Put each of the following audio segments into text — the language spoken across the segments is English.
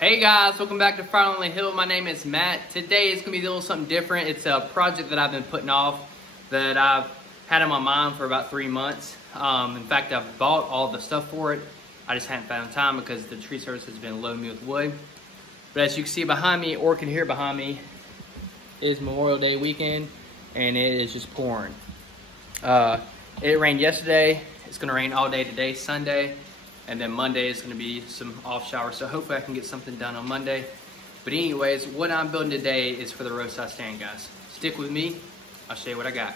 Hey guys, welcome back to Firewood on the Hill. My name is Matt. Today is going to be a little something different. It's a project that I've been putting off that I've had in my mind for about 3 months. In fact, I've bought all the stuff for it. I just hadn't found time because the tree service has been loading me with wood. But as you can see behind me, or can hear behind me, is Memorial Day weekend and it is just pouring. It rained yesterday. It's going to rain all day today, Sunday. And then Monday is going to be some off showers. So hopefully I can get something done on Monday. But anyways, what I'm building today is for the roadside stand, guys. Stick with me. I'll show you what I got.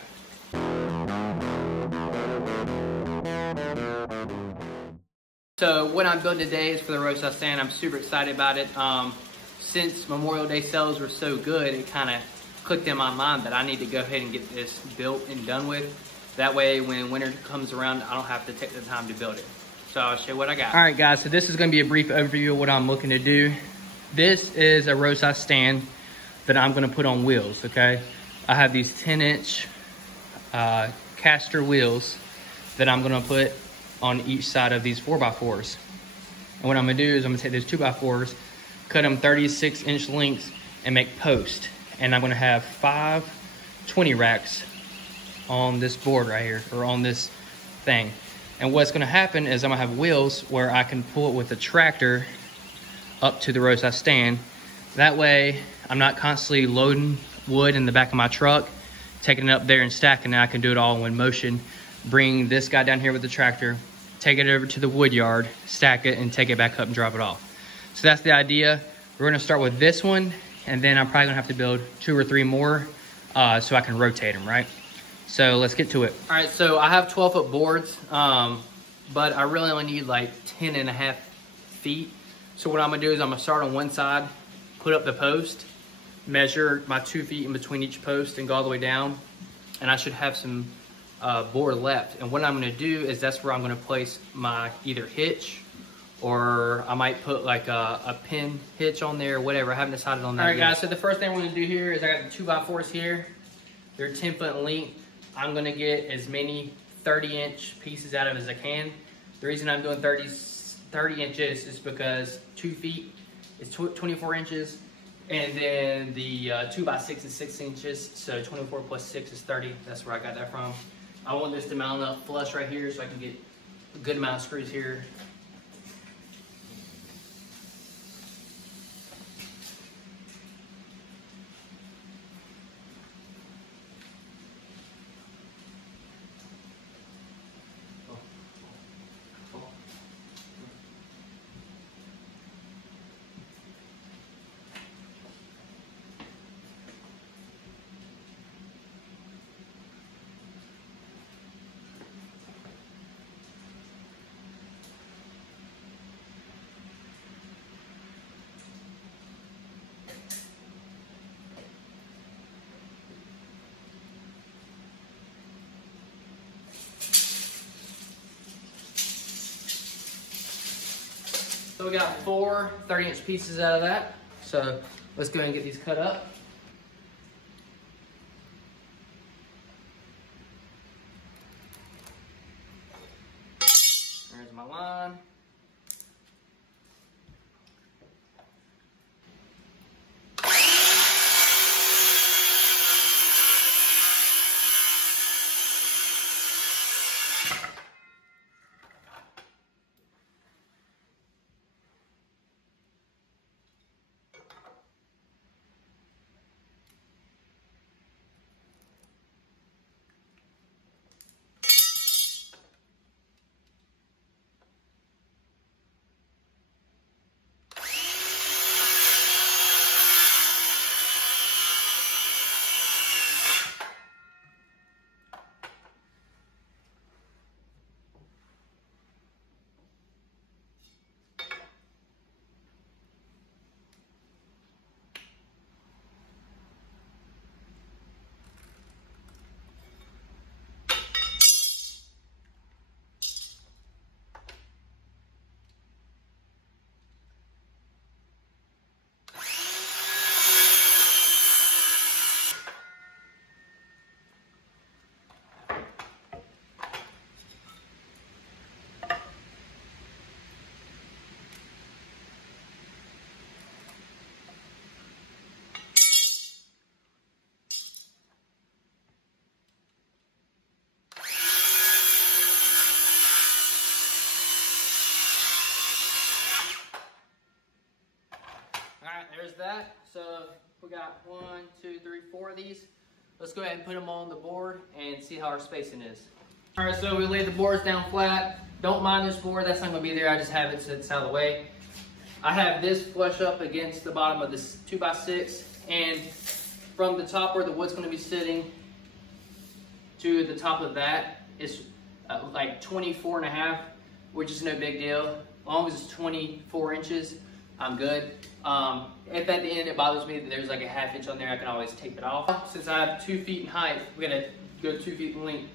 So what I'm building today is for the roadside stand. I'm super excited about it. Since Memorial Day sales were so good, it kind of clicked in my mind that I need to go ahead and get this built and done with. That way when winter comes around, I don't have to take the time to build it. So I'll show you what I got. All right, guys, so this is gonna be a brief overview of what I'm looking to do. This is a roadside stand that I'm gonna put on wheels, okay? I have these 10-inch caster wheels that I'm gonna put on each side of these 4x4s. And what I'm gonna do is I'm gonna take those 2x4s, cut them 36-inch lengths and make posts. And I'm gonna have 5 20 racks on this board right here, or on this thing. And what's gonna happen is I'm gonna have wheels where I can pull it with a tractor up to the roadside stand. That way, I'm not constantly loading wood in the back of my truck, taking it up there and stacking it. I can do it all in one motion. Bring this guy down here with the tractor, take it over to the wood yard, stack it, and take it back up and drop it off. So that's the idea. We're gonna start with this one, and then I'm probably gonna have to build 2 or 3 more so I can rotate them, right? So let's get to it. All right, so I have 12-foot boards, but I really only need like 10.5 feet. So what I'm gonna do is I'm gonna start on one side, put up the post, measure my 2 feet in between each post and go all the way down. And I should have some board left. And what I'm gonna do is that's where I'm gonna place my either hitch, or I might put like a pin hitch on there or whatever. I haven't decided on that. All right, guys, so the first thing we're gonna do here is I got the 2x4s here. They're 10 foot in length. I'm gonna get as many 30-inch pieces out of as I can. The reason I'm doing 30 inches is because 2 feet is 24 inches, and then the 2x6 is 6 inches, so 24 plus 6 is 30. That's where I got that from. I want this to mount up flush right here so I can get a good amount of screws here. So we got 4 30-inch pieces out of that. So let's go ahead and get these cut up. There's my line. there's that. So we got 1, 2, 3, 4 of these. Let's go ahead and put them on the board and see how our spacing is. All right, so we laid the boards down flat. Don't mind this board, that's not gonna be there. I just have it so it's out of the way. I have this flush up against the bottom of this 2x6, and from the top where the wood's gonna be sitting to the top of that is like 24.5, which is no big deal. As long as it's 24 inches, I'm good. If at the end it bothers me that there's like a ½ inch on there, I can always tape it off. Since I have 2 feet in height, we're gonna go 2 feet in length.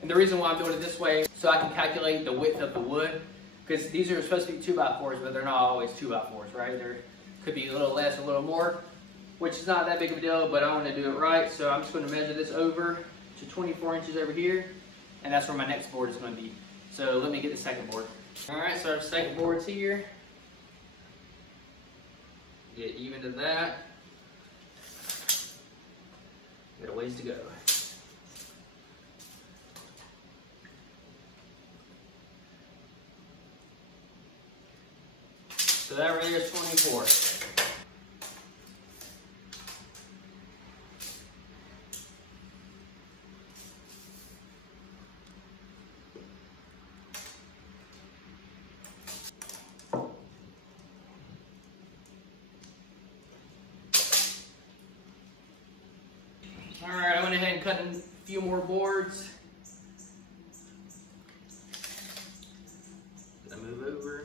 And the reason why I'm doing it this way, so I can calculate the width of the wood, because these are supposed to be 2x4s, but they're not always 2x4s, right? There could be a little less, a little more, which is not that big of a deal, but I want to do it right. So I'm just going to measure this over to 24 inches over here, and that's where my next board is going to be. So let me get the second board. All right, so our second board's here. Get even to that. Got a ways to go. So that right there is 24. All right, I went ahead and cut in a few more boards. Gonna move over.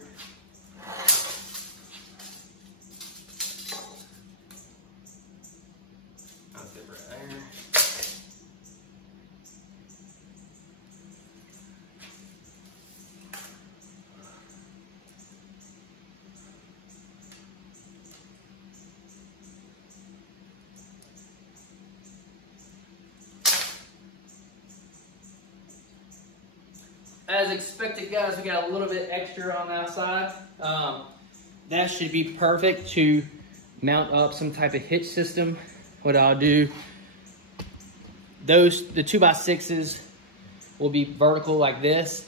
As expected, guys, we got a little bit extra on the outside. That should be perfect to mount up some type of hitch system. What I'll do, the 2x6s will be vertical like this.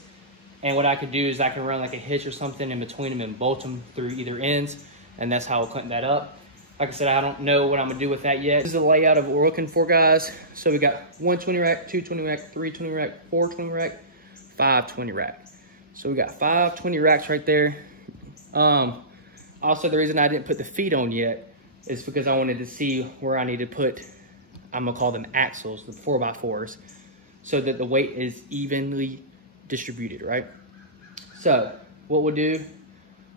And what I could do is I can run like a hitch or something in between them and bolt them through either ends. And that's how I'll clamp that up. Like I said, I don't know what I'm gonna do with that yet. This is the layout of what we're looking for, guys. So we got 1 20 rack, 2 20 rack, 3 20 rack, 4 20 rack, 5 20 rack. So we got 5 20 racks right there. Also, the reason I didn't put the feet on yet is because I wanted to see where I need to put, I'm gonna call them axles, the 4x4s, so that the weight is evenly distributed, right? So what we'll do,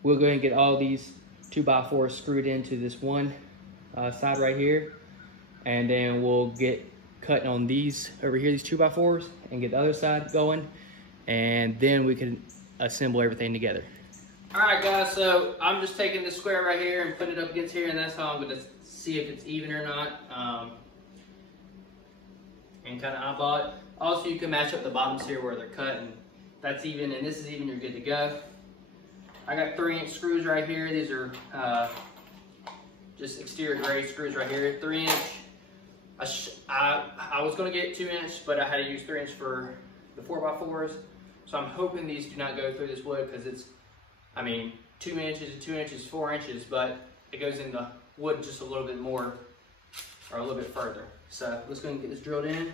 we'll go ahead and get all these 2x4s screwed into this one side right here, and then we'll get cutting on these over here, these 2x4s, and get the other side going, and then we can assemble everything together. All right, guys, so I'm just taking this square right here and putting it up against here, and that's how I'm gonna see if it's even or not, and kind of eyeball it. Also, you can match up the bottoms here where they're cut, and that's even, and this is even, you're good to go. I got 3-inch screws right here. These are just exterior grade screws right here, 3-inch. I was gonna get 2-inch, but I had to use 3-inch for the 4x4s. So I'm hoping these do not go through this wood, because it's, I mean, 2 inches, 2 inches, 4 inches, but it goes in the wood just a little bit more, or a little bit further. So let's go and get this drilled in.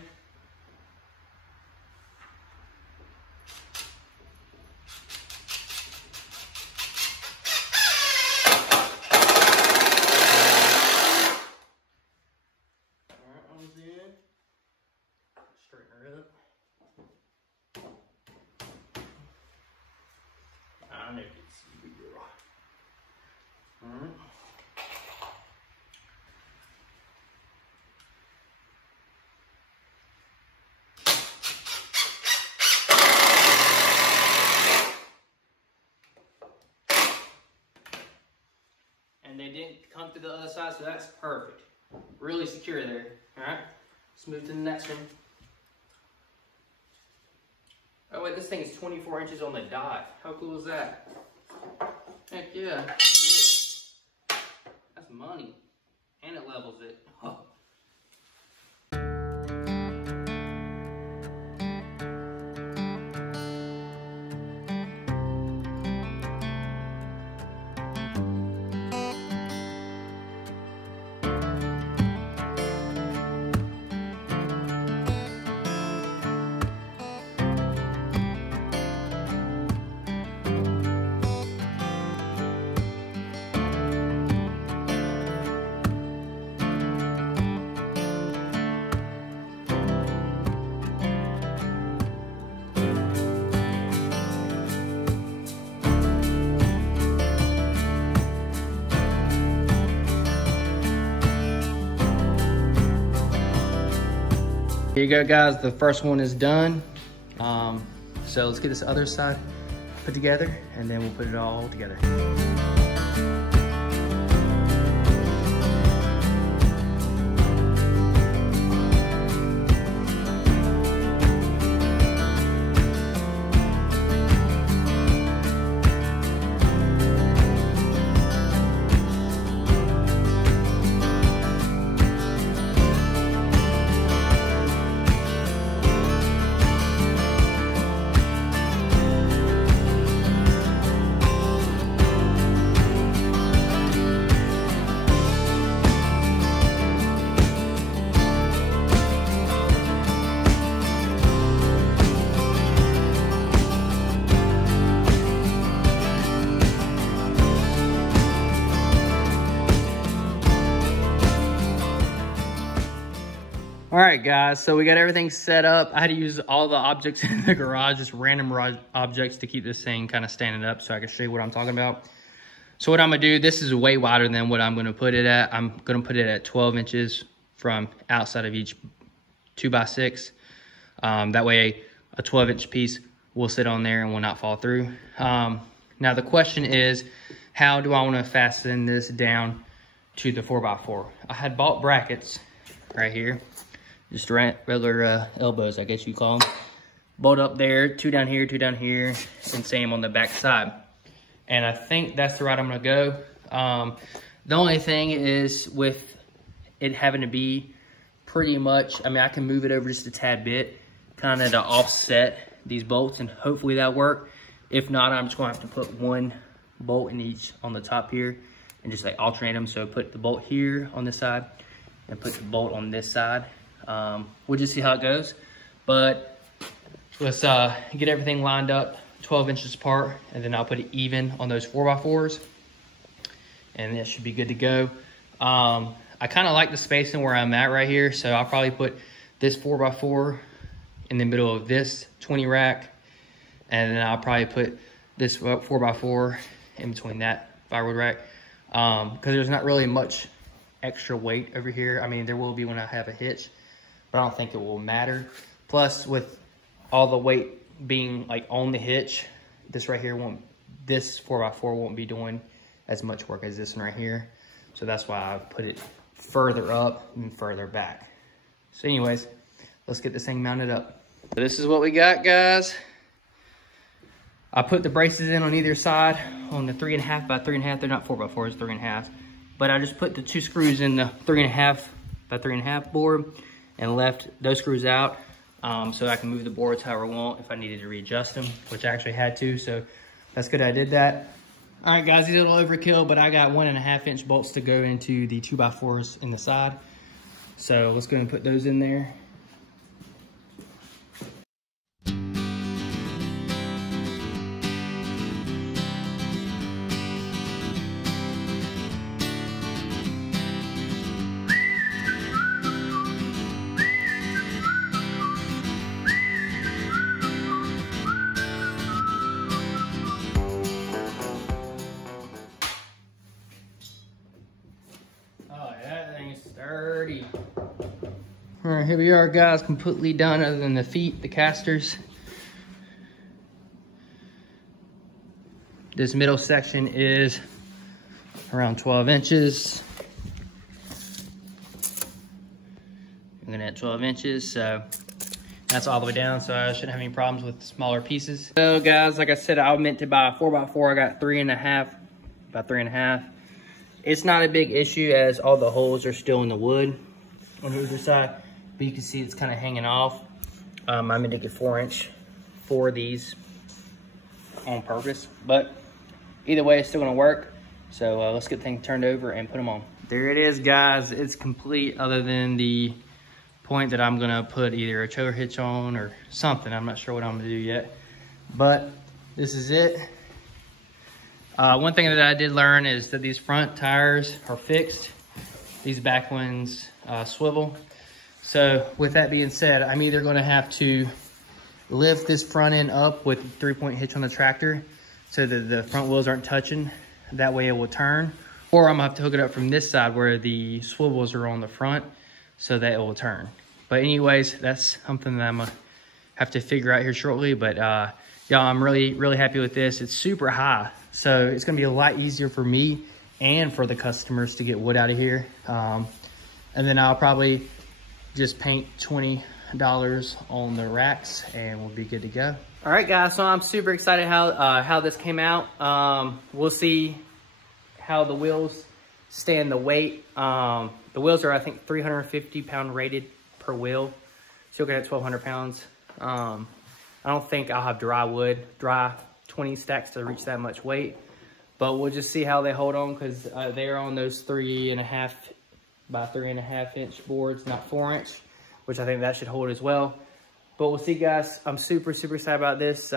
Straighten her up. I know it's a big girl. Alright. And they didn't come to the other side, so that's perfect. Really secure there. Alright, let's move to the next one. Oh wait, this thing is 24 inches on the dot. How cool is that? Heck yeah, it is. That's money. And it levels it. Oh. Here you go, guys. The first one is done. So let's get this other side put together and then we'll put it all together. All right, guys, so we got everything set up. I had to use all the objects in the garage, just random objects to keep this thing kind of standing up so I can show you what I'm talking about. So what I'm gonna do, this is way wider than what I'm gonna put it at. I'm gonna put it at 12 inches from outside of each 2x6. That way a 12-inch piece will sit on there and will not fall through. Now the question is, how do I wanna fasten this down to the 4x4? I had bought brackets right here. Just regular elbows, I guess you call them. Bolt up there, 2 down here, 2 down here, and same on the back side. And I think that's the route I'm gonna go. The only thing is with it having to be pretty much, I mean, I can move it over just a tad bit, kind of to offset these bolts, and hopefully that'll work. If not, I'm just gonna have to put one bolt in each on the top here and just like alternate them. So put the bolt here on this side and put the bolt on this side. We'll just see how it goes, but let's get everything lined up 12 inches apart, and then I'll put it even on those 4x4s, and that should be good to go. I kind of like the spacing where I'm at right here, so I'll probably put this 4x4 in the middle of this 20 rack, and then I'll probably put this 4x4 in between that firewood rack, because there's not really much extra weight over here. I mean, there will be when I have a hitch, but I don't think it will matter. Plus, with all the weight being like on the hitch, this right here this 4x4 won't be doing as much work as this one right here. So that's why I put it further up and further back. So anyways, let's get this thing mounted up. So this is what we got, guys. I put the braces in on either side on the 3.5 by 3.5. They're not 4x4s, 3.5. But I just put the 2 screws in the 3.5 by 3.5 board and left those screws out, so I can move the boards however I want if I needed to readjust them, which I actually had to, so that's good I did that. All right, guys, these are a little overkill, but I got 1.5-inch bolts to go into the 2x4s in the side. So let's go and put those in there. Sturdy. All right, here we are, guys, completely done other than the feet, the casters. This middle section is around 12 inches. I'm gonna add 12 inches, so that's all the way down, so I shouldn't have any problems with smaller pieces. So guys, like I said, I meant to buy a 4x4. I got 3.5, about 3.5. It's not a big issue as all the holes are still in the wood on the other side, but you can see it's kind of hanging off. I meant to get 4-inch for these on purpose, but either way, it's still gonna work. So let's get things turned over and put them on. There it is, guys. It's complete other than the point that I'm gonna put either a trailer hitch on or something. I'm not sure what I'm gonna do yet, but this is it. One thing that I did learn is that these front tires are fixed. These back ones swivel. So with that being said, I'm either gonna have to lift this front end up with a 3-point hitch on the tractor so that the front wheels aren't touching. That way it will turn. Or I'm gonna have to hook it up from this side where the swivels are on the front so that it will turn. But anyways, that's something that I'm gonna have to figure out here shortly. But y'all, I'm really happy with this. It's super high, so it's gonna be a lot easier for me and for the customers to get wood out of here. And then I'll probably just paint $20 on the racks and we'll be good to go. All right, guys, so I'm super excited how this came out. We'll see how the wheels stand the weight. The wheels are, I think, 350 pound rated per wheel. So you'll get at 1,200 pounds. I don't think I'll have dry 20 stacks to reach that much weight, but we'll just see how they hold on, because they're on those 3.5 by 3.5 inch boards, not 4 inch, which I think that should hold as well. But we'll see, guys. I'm super excited about this.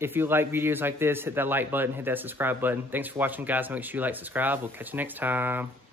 If you like videos like this, hit that like button, hit that subscribe button. Thanks for watching, guys. Make sure you like, subscribe. We'll catch you next time.